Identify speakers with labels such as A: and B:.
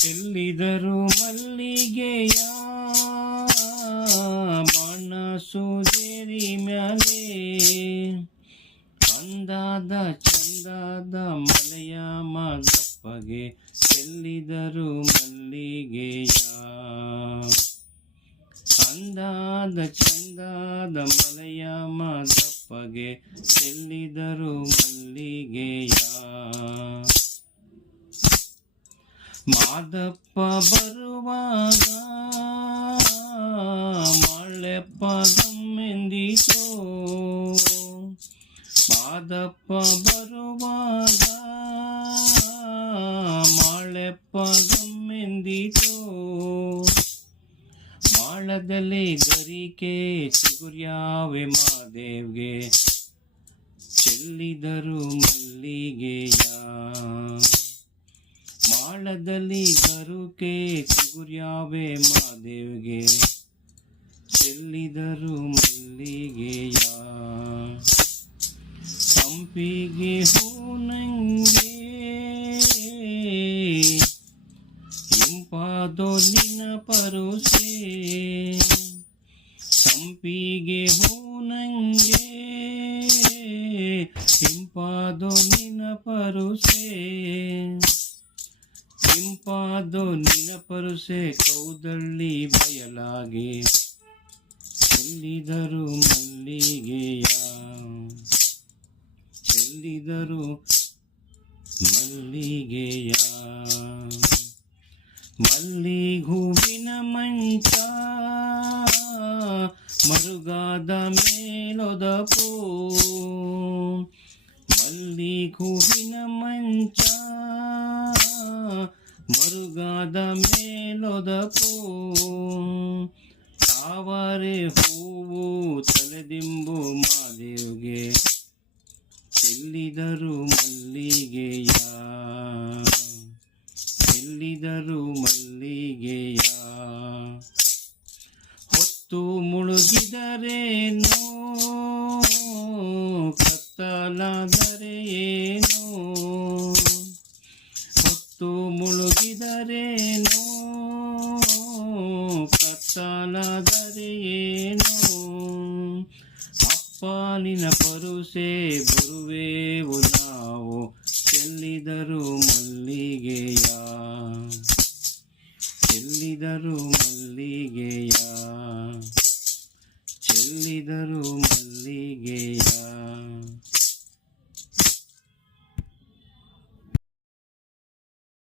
A: ಚೆಲ್ಲಿದರು ಮಲ್ಲಿಗೆಯ ಬಣ್ಣ ಸುಜೇರಿ ಮ್ಯಾಲೆ ಅಂದಾದ ಚಂದಾದ ಮಲೆಯ ಮಗಪ್ಪಗೆ ಚೆಲ್ಲಿದರು ಮಲ್ಲಿಗೆಯ. ಅಂದಾದ ಚಂದಾದ ಮಲೆಯ ಮಾದಪ್ಪಗೆ ಚೆಲ್ಲಿದರು ಮಲ್ಲಿಗೆಯ. ಮಾದಪ್ಪ ಬರುವಾಗ ಮಳೆಪ್ಪ ಗಮ್ಮೆಂದಿತೋ? ಮಾದಪ್ಪ ಬರುವಾಗ ಮಳೆಪ್ಪ ಗಮ್ಮೆಂದಿತೋ? ಮಾಳದಲ್ಲಿ ಗರಿಕೆ ಚಿಗುರ್ಯಾವೆ ಮಾದೇವ್ಗೆ ಚೆಲ್ಲಿದರು ಮಲ್ಲಿಗೆಯ ಮಾಳದಲ್ಲಿ ಬರುಕೆ ಚಿಗುರ್ಯಾವೆ ಮಾದೇವ್ಗೆ? ಚೆಲ್ಲಿದರು ಮಲ್ಲಿಗೆಯ ಸಂಪಿಗೆ ಹೂನಂಗೆ ನಂಗೆ. ನಿನ್ನ ಪರುಸೆ. ಸಂಪಿಗೆ ಹೂನಂಗೆ ನಂಗೆ. ಪರುಸೆ. ಇಂಪಾದೋ ನಿನ ಪರುಸೆ ಕೌದಳ್ಳಿ ಬಯಲಾಗಿ. ಚೆಲ್ಲಿದರು ಮಲ್ಲಿಗೆಯ ಚೆಲ್ಲಿದರು ಮಲ್ಲಿಗೆಯ. ಮಲ್ಲಿಗೂವಿನ ಮಂಚ, ಮರುಗಾದ ಮೇಲೊದಪೋ ಮಲ್ಲಿಗೂವಿನ ಮಂಚ ಮರುಗಾದ ಮೇಲೊದ ಪೋ ತಾವರೆ ಹೂವು ತಲೆದಿಂಬು ಮಾದೇವಿಗೆ ಎಲ್ಲಿದರು ಮಲ್ಲಿಗೆಯ ಎಲ್ಲಿದರು ಮಲ್ಲಿಗೆಯ. ಹೊತ್ತು ಮುಳುಗಿದರೇನೋ ಕತ್ತಲಾದರೆ ಮುಳುಗಿದರೇನೋ ಕತ್ತಲಾದರೆ ಅಪ್ಪಾಲಿನ ಅಪ್ಪ ನಿನ್ನ ಪರುಸೆ ಬರುವೆವು ನಾವು ಚೆಲ್ಲಿದರು